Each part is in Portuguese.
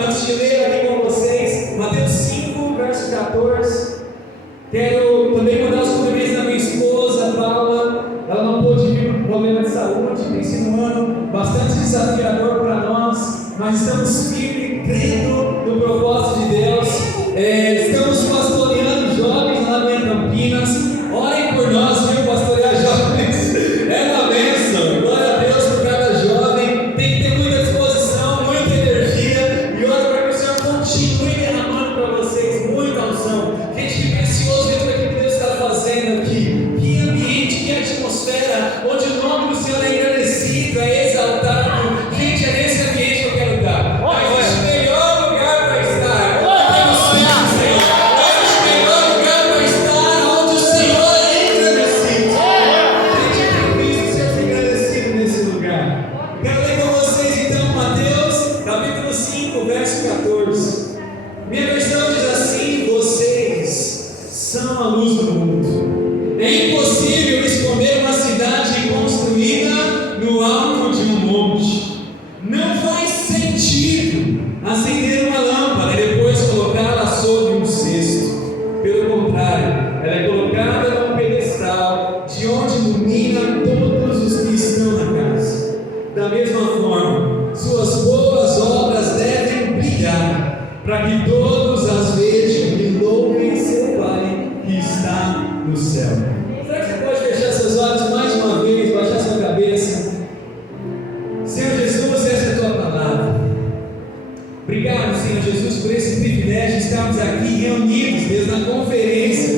Antes de ler aqui com vocês, Mateus 5, verso 14, quero também mandar os cumprimentos da minha esposa, Paula. Ela não pôde vir por problema de saúde, tem sido um ano bastante desafiador para nós, mas estamos firmes, crendo no propósito de Deus. Estamos pastoreando jovens lá em Campinas. Orem por nós, viu? Pastorear jovens é uma bênção. Glória a Deus por cada jovem. Tem que ter muita disposição, muita energia. E ora para que o Senhor continue derramando para vocês muita unção. Gente, que precioso ver tudo aquilo que Deus está fazendo aqui. Que ambiente, que atmosfera, onde o nome do Senhor é engrandecido, é exaltado. Gente, é nesse ambiente que eu quero estar. Não existe melhor lugar para estar. Verso 14, minha versão diz assim: vocês são a luz do mundo. É impossível esconder uma cidade construída no alto de um monte. Não faz sentido acender uma lâmpada e depois colocá-la sobre um cesto. Pelo contrário, ela é colocada num pedestal, de onde ilumina todos os que estão na casa. Da mesma forma, suas boas obras devem brilhar, para que todos as vejam e louvem seu Pai que está no céu. Será que você pode fechar seus olhos mais uma vez, baixar sua cabeça? Senhor Jesus, essa é a tua palavra. Obrigado, Senhor Jesus, por esse privilégio de estarmos aqui reunidos, Deus, na conferência.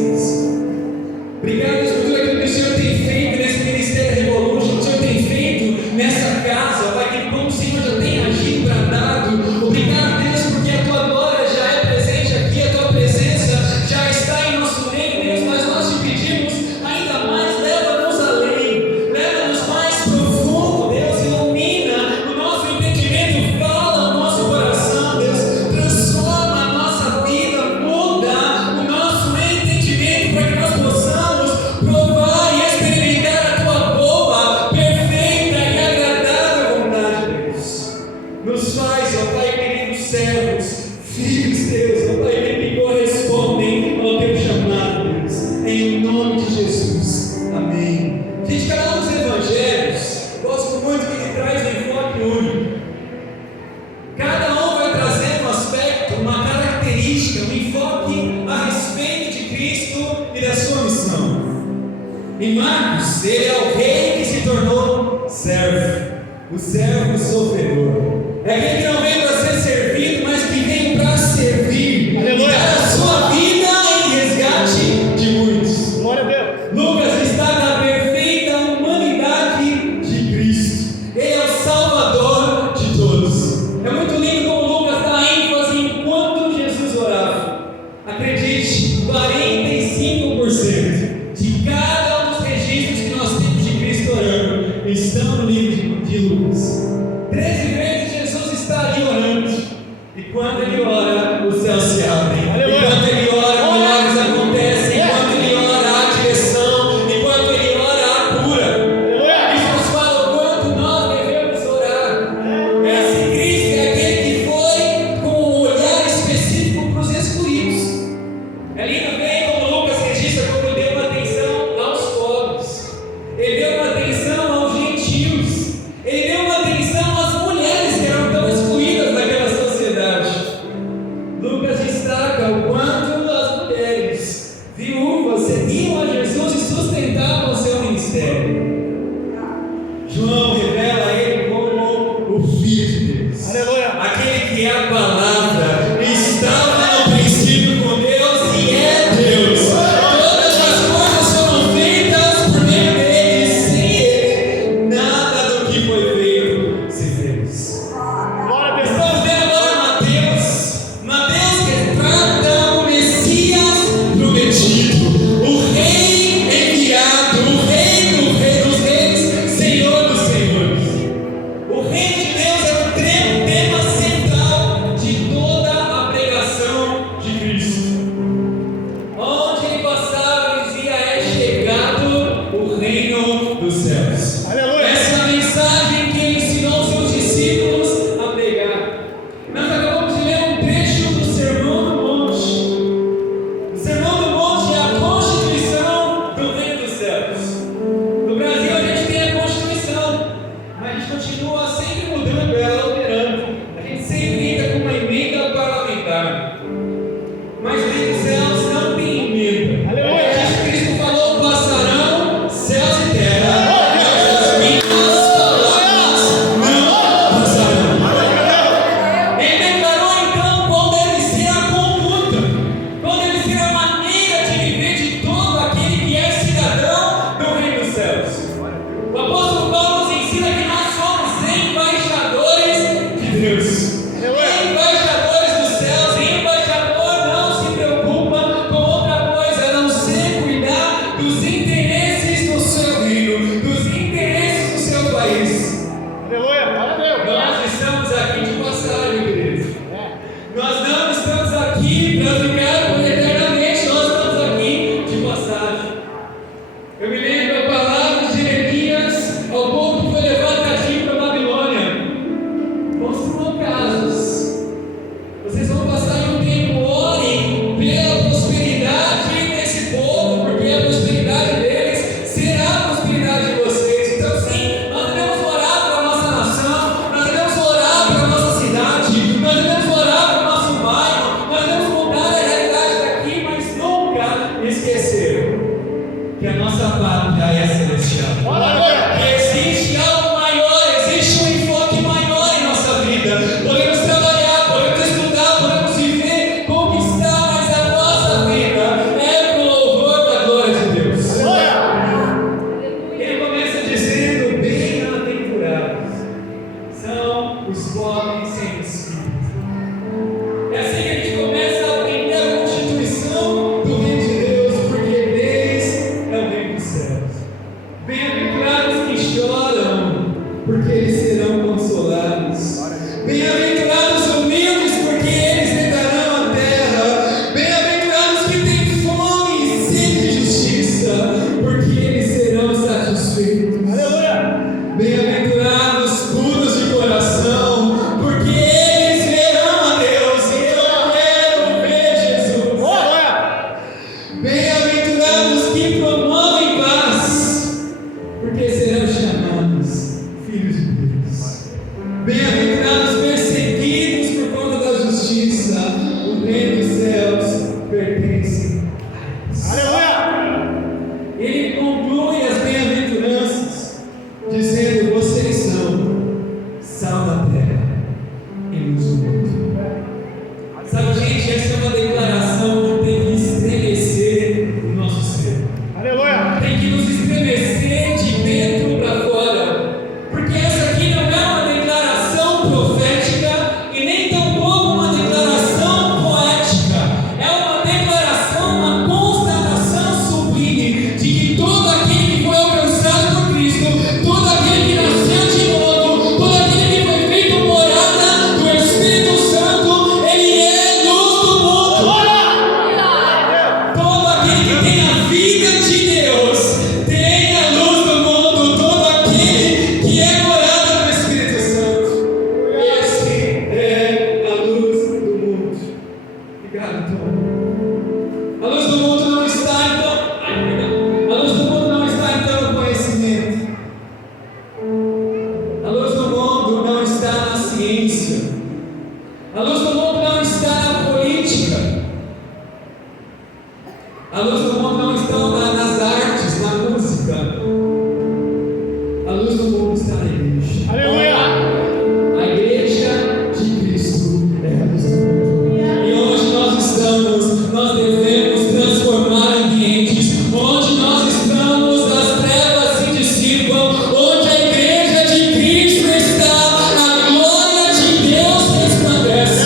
Obrigado, Deus, por tudo aquilo que o Senhor tem feito nesse Ministério Revolution, que o Senhor tem feito nessa casa, Pai, que como o Senhor já tem agido, bradado. Obrigado, Deus, porque a tua glória já é presente aqui, a tua presença já está em nosso meio, Deus, mas nós te pedimos ainda mais, leva-nos além, leva-nos mais profundo, Deus, ilumina o nosso entendimento, fala o nosso coração, Deus, transforma a nossa vida, muda o nosso entendimento para que nós possamos provar e experimentar a tua boa, perfeita e agradável vontade, Deus. Nos faz, ó Pai querido, servos, filhos Deus, ó Pai querido, que correspondem ao teu chamado, Deus, em nome de Jesus, amém. Gente, cada um dos evangelhos, gosto muito que ele traz um enfoque único. Cada um vai trazer um aspecto, uma característica, um enfoque a respeito de Cristo e da sua missão. Em Marcos, ele é o rei que se tornou servo, o servo sofredor. É aquele que não veio para ser servido, mas que veio para servir. Aleluia. E dar a sua vida em resgate de muitos. Glória a Deus. Lucas está na perfeita humanidade de Cristo. Ele é o Salvador de todos. É muito lindo como Lucas dá ênfase enquanto Jesus orava. Acredite, 45% de cada um dos registros que nós temos de Cristo orando estão no livro de Lucas. 13 vezes Jesus está ali orando, e quando ele ora, os céus se abrem. Enquanto ele ora, milagres acontecem. Enquanto ele ora, há direção. Enquanto ele ora, há cura. Isso nos fala o quanto nós devemos orar. Esse Cristo é aquele que foi com um olhar específico para os excluídos. É lindo ver como Lucas registra como ele deu uma atenção aos pobres, ele deu uma atenção aos gentios, ele deu uma atenção às mulheres que eram tão excluídas daquela sociedade. Lucas destaca o quanto as mulheres viúvas seguiam a Jesus e sustentavam o seu ministério. João revela ele como o Filho de Deus. Aleluia. Aquele que é a palavra, estava no princípio com Deus e é Deus. Todas as coisas foram feitas por meio dele, sem ele nada do que foi feito se fez. Estamos vendo agora Mateus que trata o Messias prometido, o Rei enviado, o Rei dos reis, Senhor dos senhores. porque eles serão consolados. Bem-aventurados os humildes, porque eles herdarão a terra. Bem-aventurados que têm fome e sede de justiça, porque eles serão satisfeitos. Aleluia! Bem-aventurados puros de coração, porque eles verão a Deus. E eu quero ver Jesus. Bem-aventurados que promovem paz, porque serão chamados filhos de Deus. Bem-aventurados perseguidos por conta da justiça, o reino dos céus pertence a eles. Aleluia! Ele conclui as bem-aventuranças dizendo: vocês são sal da terra e luz do mundo. Sabe, gente, essa é uma declaração que tem que estremecer o nosso ser. Aleluia! Tem que nos estremecer de dentro para fora, porque essa aqui não é uma declaração profética e nem tampouco uma declaração poética. É uma declaração, uma constatação sublime de que todo aquele que foi alcançado por Cristo, todo aquele que nasceu de novo, todo aquele que foi feito morada do Espírito Santo, ele é luz do mundo. Todo aquele que tem a vida de Deus tem a luz do mundo. Todo aquele que é morada do Espírito Santo, esse é a luz do mundo. Obrigado, Tom. A luz do mundo não está então. A luz do mundo não está então no conhecimento. A luz do mundo não está na ciência. A luz do mundo não está na política. A luz do mundo não está nas artes, na música. A luz do mundo está na igreja. Aleluia! A igreja de Cristo é a luz do mundo. E onde nós estamos, nós devemos transformar ambientes. Onde nós estamos, as trevas se dissipam. Onde a igreja de Cristo está, a glória de Deus resplandece.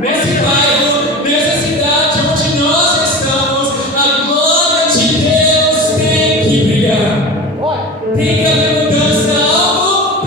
Nesse bairro, nessa cidade onde nós estamos, a glória de Deus tem que brilhar. Tem que haver mudança, algo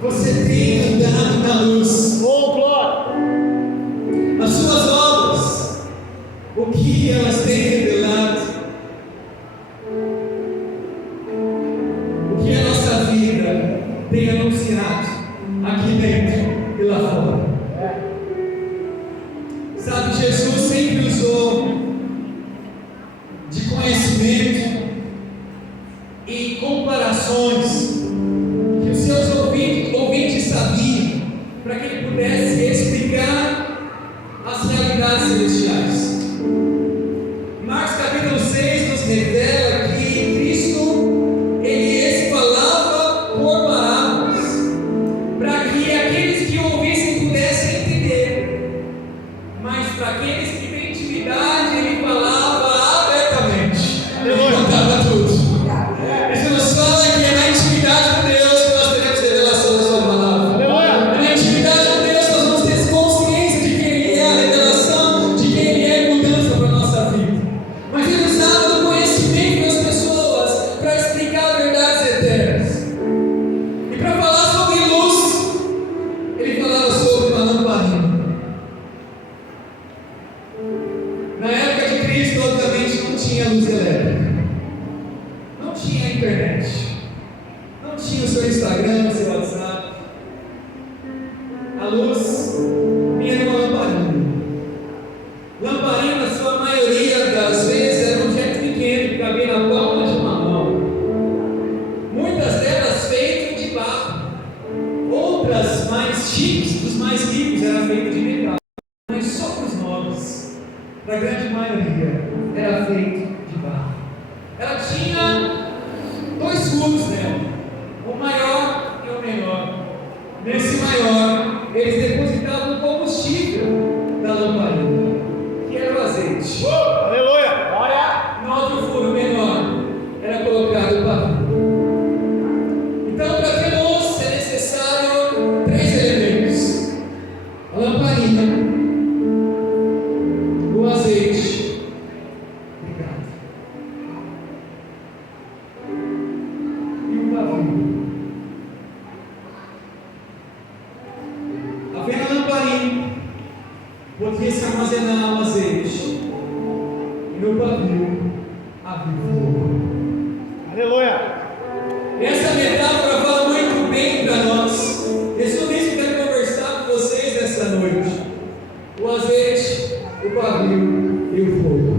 Você tem andado na luz. Oh, glória! As suas obras, o que elas têm revelado, o que a nossa vida tem anunciado aqui dentro e lá fora. Sabe, Jesus sempre usou de conhecimento e comparações que os seus ouvintes sabiam, para que ele pudesse explicar as realidades celestiais. Marcos capítulo 6 nos revela que Cristo, ele falava por parábolas, para que aqueles que ouvissem pudessem entender, mas para aqueles que têm intimidade, ele falava abertamente, ele contava tudo. Isso nos fala que é na intimidade com Deus que nós teremos revelação da sua palavra. É na intimidade com Deus que nós vamos ter consciência de quem Ele é, a revelação de quem Ele é, mudança para a nossa vida. Mas Ele usava do conhecimento das pessoas para explicar verdades eternas. E para falar sobre luz, Ele falava sobre uma lamparina. Na época de Cristo, obviamente, não tinha luz elétrica. Não tinha internet, não tinha o seu Instagram, o seu WhatsApp. A luz vinha de uma lamparina. Lamparina, na sua maioria das vezes, era um objeto pequeno que cabia na palma de uma mão. Muitas delas feitas de barro, outras mais chiques, dos mais ricos, eram feitas de metal. Mas só para os nobres, para a grande maioria, era feito de barro. Ela tinha dois furos nela, o maior e o menor. Nesse maior, eles depositavam o combustível da lamparina, que era o azeite. Aleluia! Glória! No outro furo menor, era colocado o pavio. Então, para ter luz, é necessário 3 elementos: a lamparina, o azeite, obrigado, e o pavio. Havendo a lamparina, podia-se armazenar o azeite, e no pavio havia fogo. Aleluia! Essa metáfora fala muito bem para nós. É sobre isso que eu quero conversar com vocês essa noite: o azeite, o pavio e o fogo.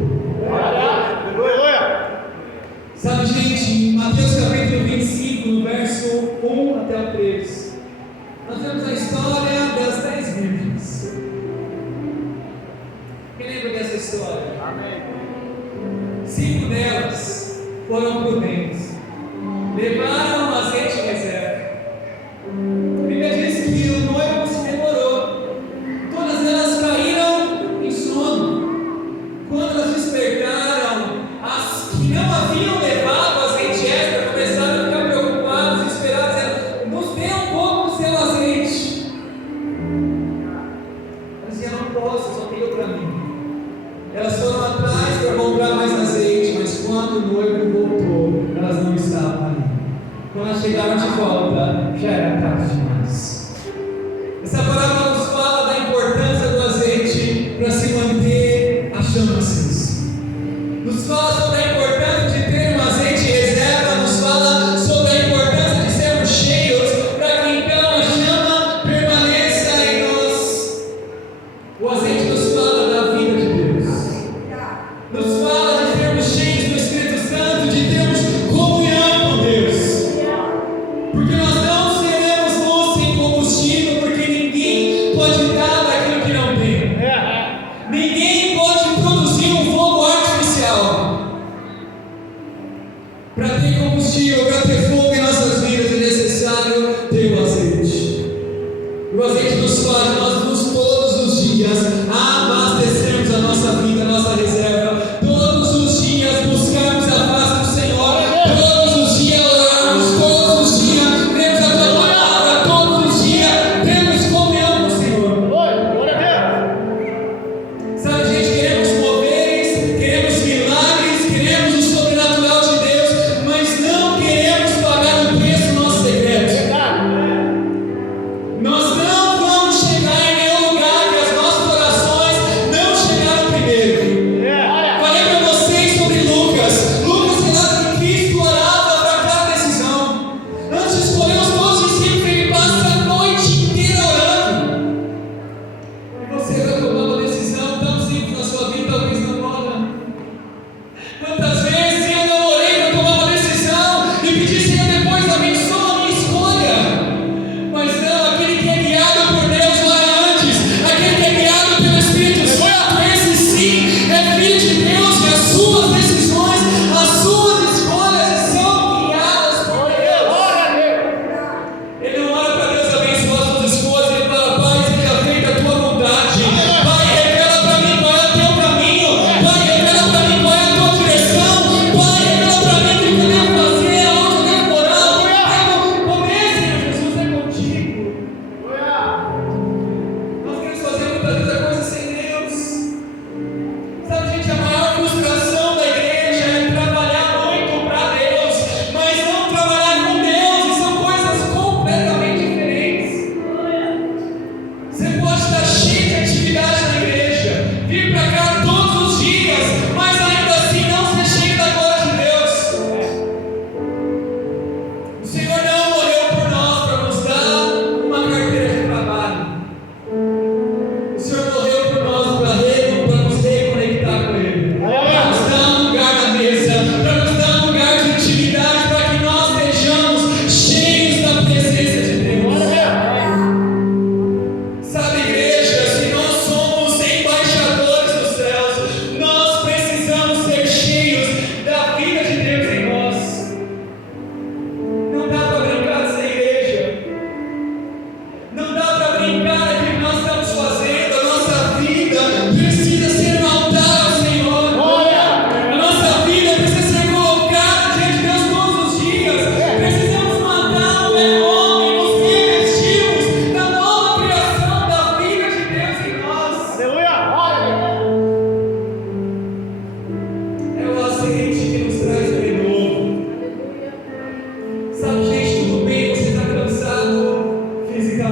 Aleluia! Sabe, gente, em Mateus capítulo 25, no verso 1 até o 13, nós temos a história das 10 virgens. Quem lembra dessa história? Amém. 5 delas foram prudentes, levaram azeite em reserva. A Bíblia diz que o noivo se demorou, todas elas caíram em sono. Quando elas despertaram, as que não haviam levado azeite extra começaram a ficar preocupadas, desesperadas, dizendo: nos dê um pouco do seu azeite. Elas diziam: não posso, só tenho para mim. Elas foram atrás para comprar mais azeite, mas quando o noivo voltou, elas não estavam ali. Quando elas chegaram de volta, já era tarde demais. Essa parábola nos fala da importância do azeite para se manter a chama acesa. Nos fala sobre a importância de ter um azeite em reserva, nos fala sobre a importância de sermos cheios para que então a chama permaneça em nós. O azeite nos fala da vida de Deus, nos fala de termos cheios do Espírito Santo, de termos comunhão com Deus, porque nós não seremos luz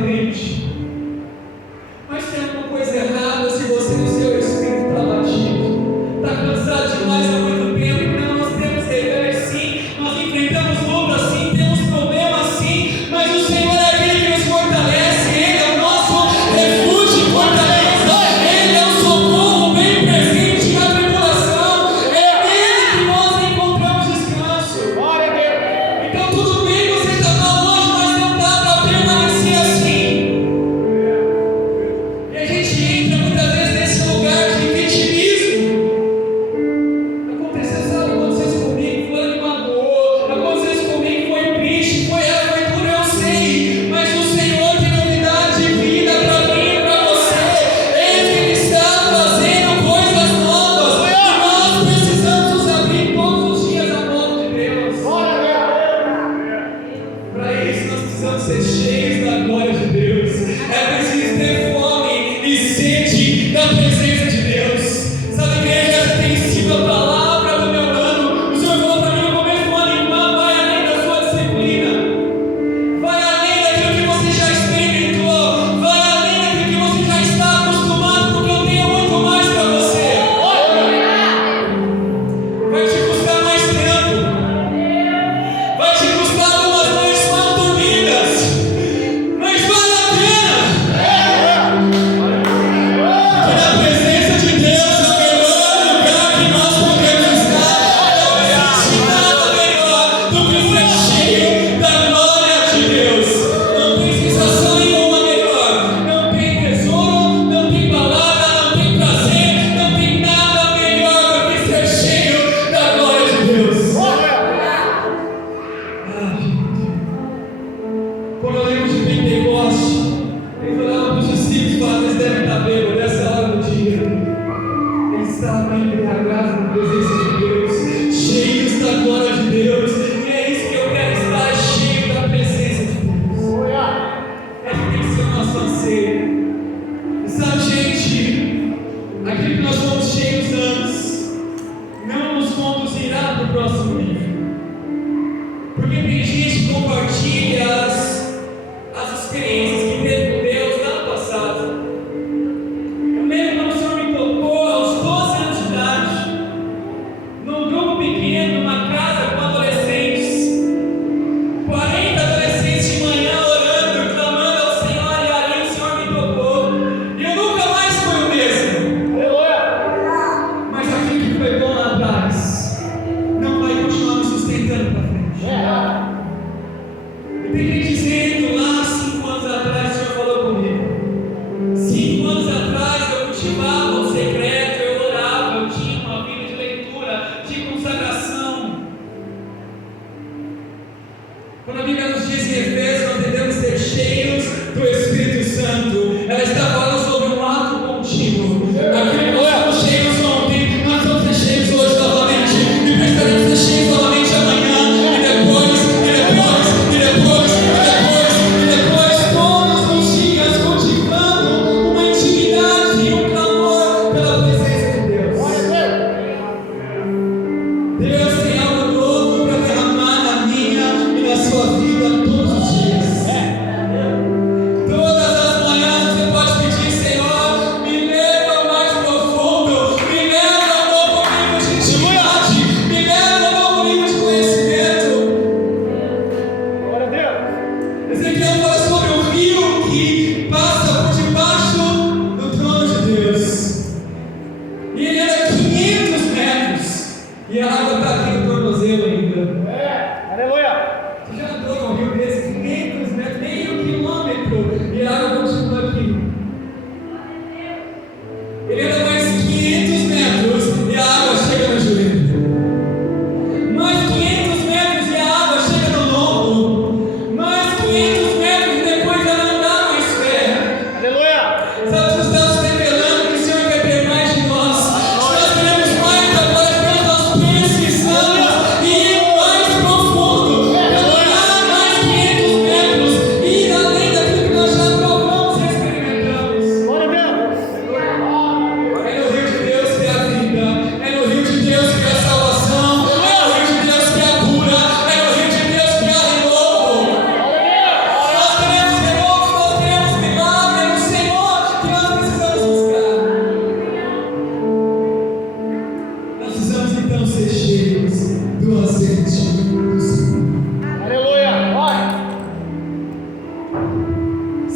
crente. Mas tem alguma coisa errada se você no seu espírito está batido, está cansado demais há muito tempo. Não, nós temos revés sim, nós enfrentamos lutas sim, temos problemas sim, mas o Senhor é aquele que nos fortalece, Ele é o nosso refúgio e fortaleza, Ele é o socorro bem presente na tribulação, é nele que nós encontramos descanso. Glória a Deus. Então tudo bem, você está mal hoje, mas não dá para permanecer assim.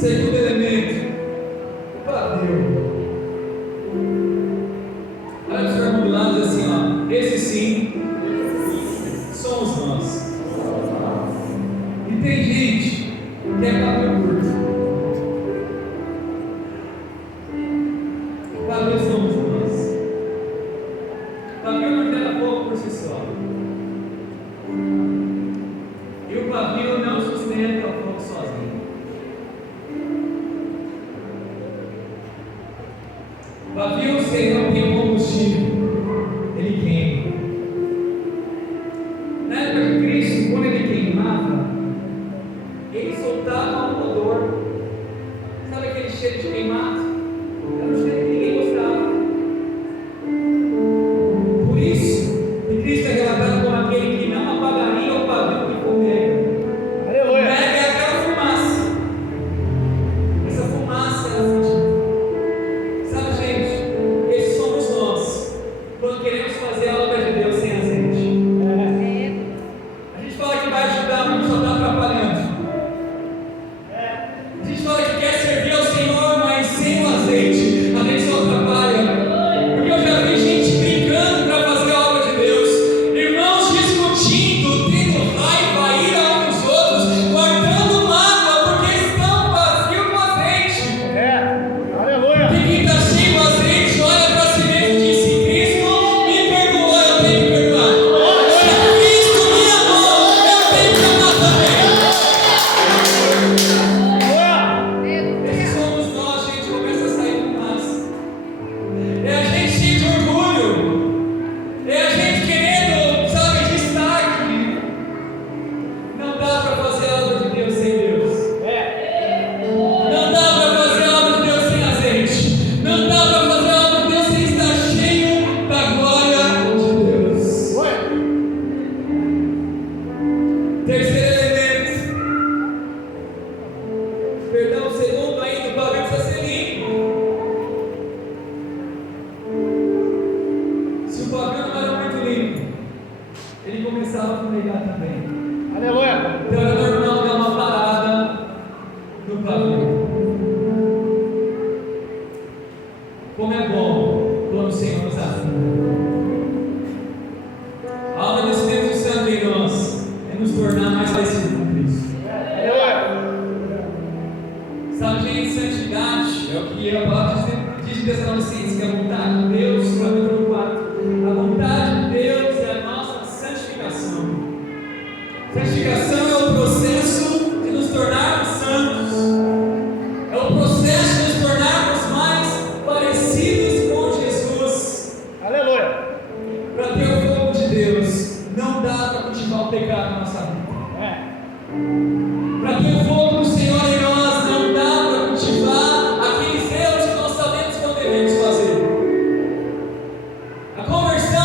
Segundo elemento, pavio. Olha para o seu irmão do lado e diz assim, ó, esse sim, somos nós. E tem gente que é pavio curto. Pavio somos nós. Pavio não gera fogo por si só. E o pavio não sustenta o fogo sozinho. O pavio, se não tem combustível, ele queima. Na época de Cristo, quando ele queimava, ele soltava um odor. Sabe aquele cheiro de queimado? Era um cheiro que ninguém gostava. Por isso, que Cristo é relatado como aquele que não apagaria o pavio que fumega. Aleluia. Nega é aquela fumaça. Essa fumaça é fedida. Sabe, gente, esses somos nós, quando queremos fazer a obra de Deus sem azeite. A gente fala que vai ajudar, mas só está atrapalhando. A gente fala que quer servir ao Senhor, mas sem o azeite, a gente só atrapalha. Porque eu já vi gente brincando para fazer a obra de Deus, irmãos discutindo, tendo raiva, ira uns dos outros, guardando mágoa, porque estão vazios com azeite. Aleluia. E quem está cheio do azeite, olha para si mesmo e diz: se Cristo me perdoou, eu tenho que perdoar. Se Cristo me amou, eu tenho que amar também. Esses somos nós, gente, começa a sair fumaça. É a gente cheio de orgulho. É a gente querendo, sabe, destaque. Não dá para fazer a obra de Deus sem Deus. Não dá para fazer a obra de Deus sem azeite. Não dá para fazer a obra de Deus sem estar cheio da glória de Deus. Terceiro elemento. Perdão, segundo ainda, o pavio precisa ser limpo. Se o pavio não era muito limpo, ele começava a fumegar também. Aleluia. Então era normal dar uma parada no pavio. Como é bom quando o Senhor nos afunda. A obra do Espírito Santo em nós é nos tornar mais parecidos com Cristo. Sabe, gente, santidade é o que a palavra diz em Tessalonicenses, que é a vontade de Deus, capítulo 4. A vontade de Deus é a nossa santificação. Santificação é o processo de nos tornarmos santos. É o processo de nos tornarmos mais parecidos com Jesus. Aleluia. Para ter o fogo de Deus, não dá para cultivar o pecado na nossa vida. Para ter o fogo do Senhor em nós, não dá para cultivar aqueles erros que nós sabemos que não devemos fazer. A conversão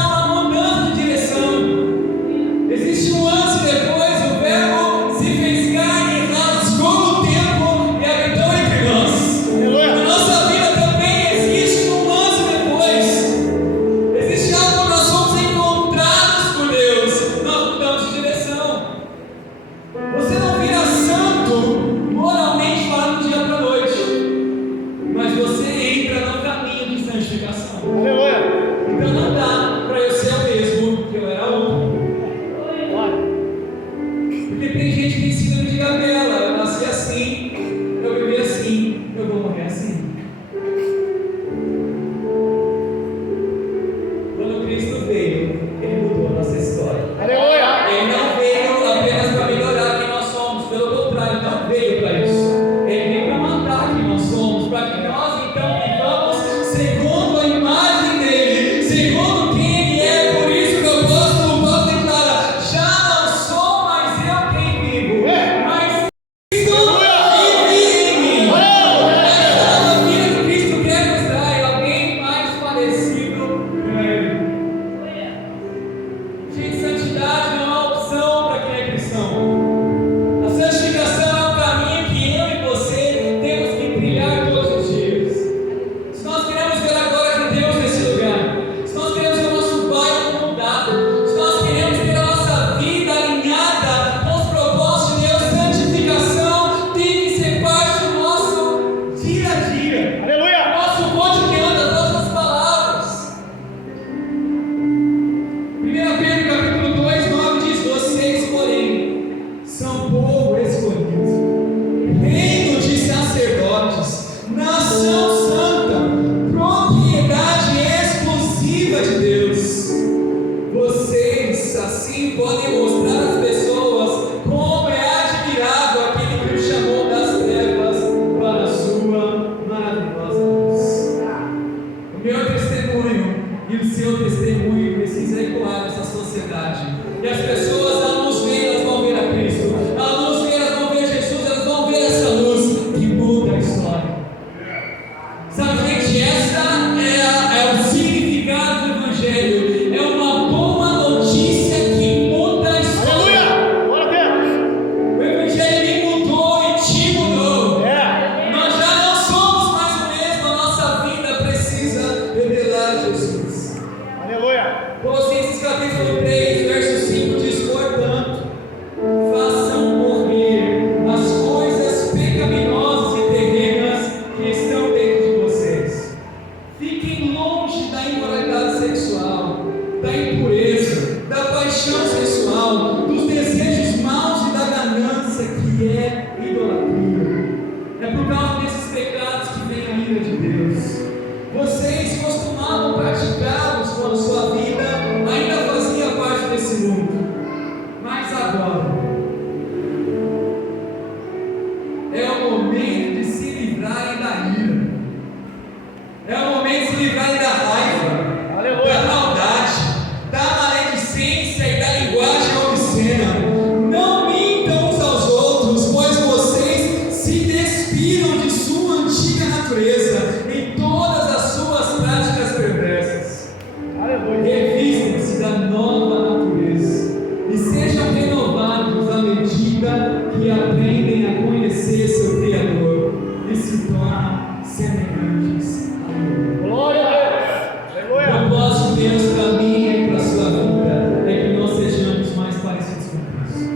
despiram de sua antiga natureza em todas as suas práticas perversas. Aleluia. Revistam-se da nova natureza e sejam renovados à medida que aprendem a conhecer seu Criador e se tornam semelhantes a Ele. Glória a Deus. O Aleluia. propósito de Deus para mim e para a sua vida é que nós sejamos mais parecidos com Cristo.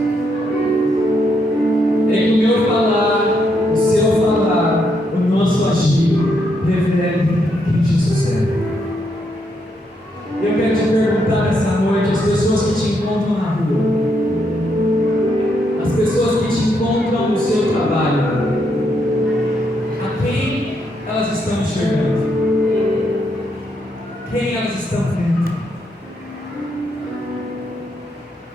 É que o meu falar, o seu falar, o nosso agir revele quem Jesus é. Eu quero te perguntar essa noite, as pessoas que te encontram na rua, as pessoas que te encontram no seu trabalho, a quem elas estão enxergando? Quem elas estão vendo?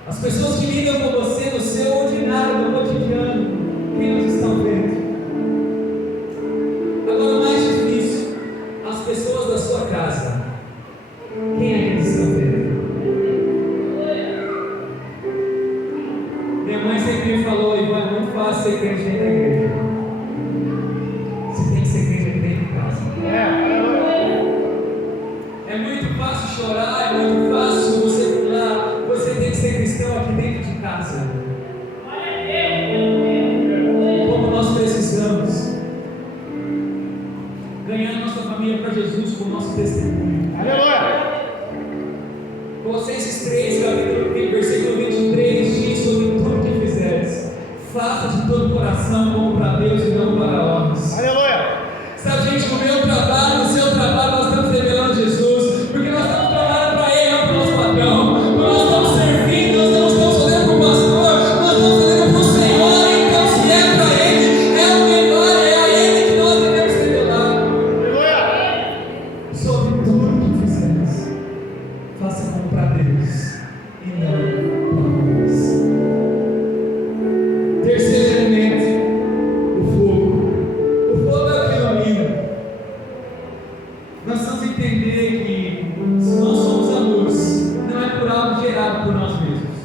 As pessoas que lidam com você no seu ordinário, no cotidiano, quem elas estão vendo? Agora, o mais difícil, as pessoas da sua casa, quem é que eles estão vendo? Minha mãe sempre me falou, Ivan, é muito fácil ser crente dentro da igreja. Você tem que ser crente aqui dentro de casa. É muito fácil chorar, é muito fácil você pular. Você tem que ser cristão aqui dentro de casa. Como nós precisamos ganhar nossa família para Jesus com o nosso testemunho. Aleluia. Colossenses 3, capítulo 20, versículo 23 diz: sobre tudo que fizeres, faça de todo o coração como para Deus e não para homens. Aleluia. Sabe, gente, no meu trabalho, no seu trabalho, nós estamos revelando Jesus, porque nós estamos trabalhando para Ele, não para o nosso patrão. Quando nós estamos servindo, nós não estamos fazendo para o pastor, nós estamos fazendo para o Senhor. Então, se é para Ele, é o melhor, é a Ele que nós devemos revelar. Aleluia. Sobre tudo que fizeres, faça como para Deus e não para homens. Terceiro elemento, o fogo. O fogo é o que ilumina. Nós precisamos entender que se nós somos a luz, não é por algo gerado por nós mesmos.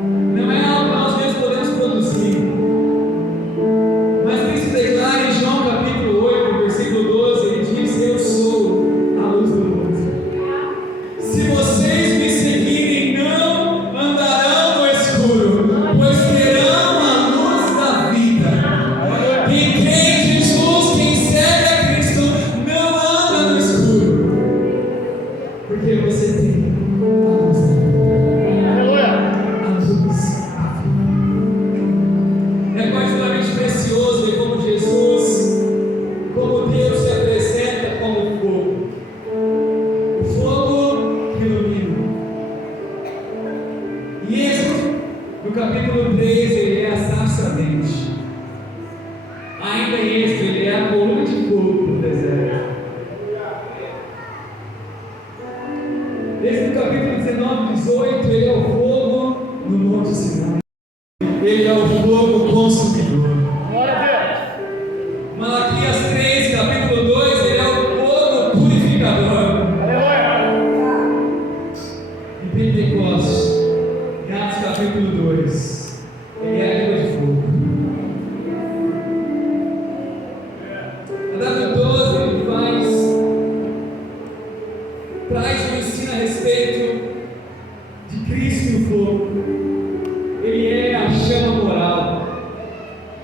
Não é algo que nós mesmos podemos produzir. Mas Cristo declara em João capítulo 8, versículo 12, ele diz: eu sou a luz do mundo. Se vocês me seguirem, não andarão no escuro, pois terão a luz da vida. Quem crê em Jesus, quem segue a Cristo, não anda no escuro, porque você tem a luz da vida. Aleluia. A luz da vida. É particularmente precioso ver como Jesus, como Deus se apresenta como fogo. O fogo que ilumina. E esse, no capítulo 3, ele é a sarça ardente. Ainda este, ele é a coluna de fogo do deserto. Desde o capítulo 19, 18, ele é o fogo no Monte Sinai. Ele é o fogo consumidor. Glória a Deus. Malaquias 3, capítulo 2, ele é o fogo purificador. Aleluia. Em Pentecostes, em Atos capítulo 2, ele é a língua de fogo. Andado 12, ele traz um ensino a respeito de Cristo e o fogo. Ele é a chama moral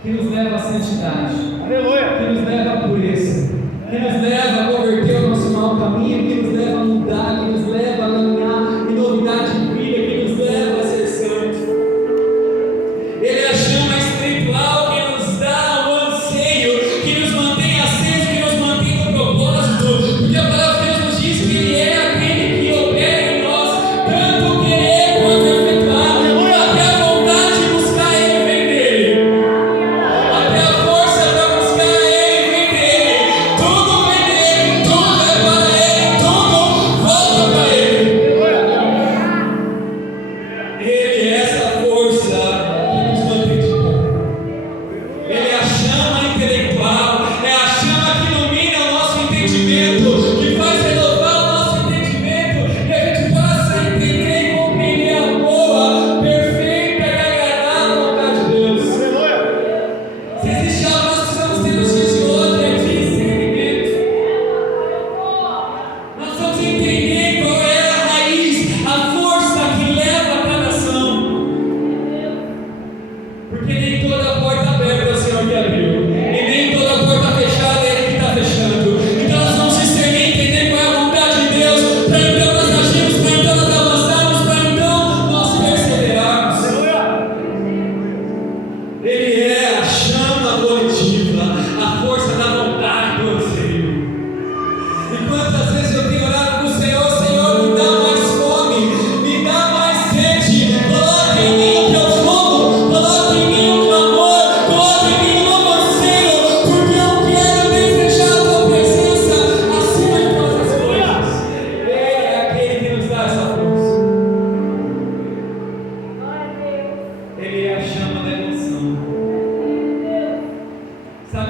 que nos leva à santidade, Aleluia. que nos leva à pureza, que nos leva a converter o nosso mau caminho, que nos leva a mudar, que nos leva a caminhar em novidade de vida, que nos leva a ser santos. Ele é a chama espiritual que nos dá o anseio, que nos mantém acesos, que nos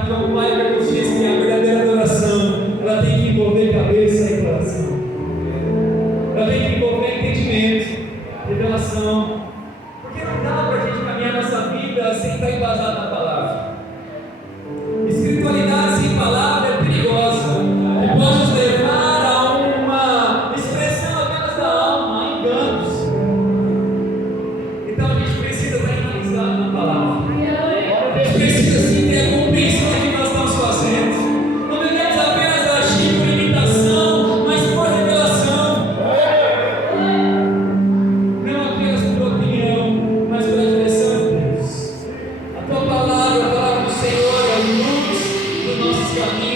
João Piper diz que a verdadeira adoração, ela tem que envolver cabeça e coração. Ela tem que envolver entendimento, revelação. Porque não dá para a gente caminhar nossa vida sem estar embasado na palavra. Espiritualidade sem palavra é perigosa e pode nos levar a uma expressão apenas da alma, a enganos. Então a gente precisa estar enraizado na palavra. A gente precisa sim ter a compreensão do que nós estamos fazendo. Não devemos apenas agir por imitação, mas por revelação. Não apenas por opinião, mas pela direção de Deus. A tua palavra, a palavra do Senhor, é a luz dos nossos caminhos.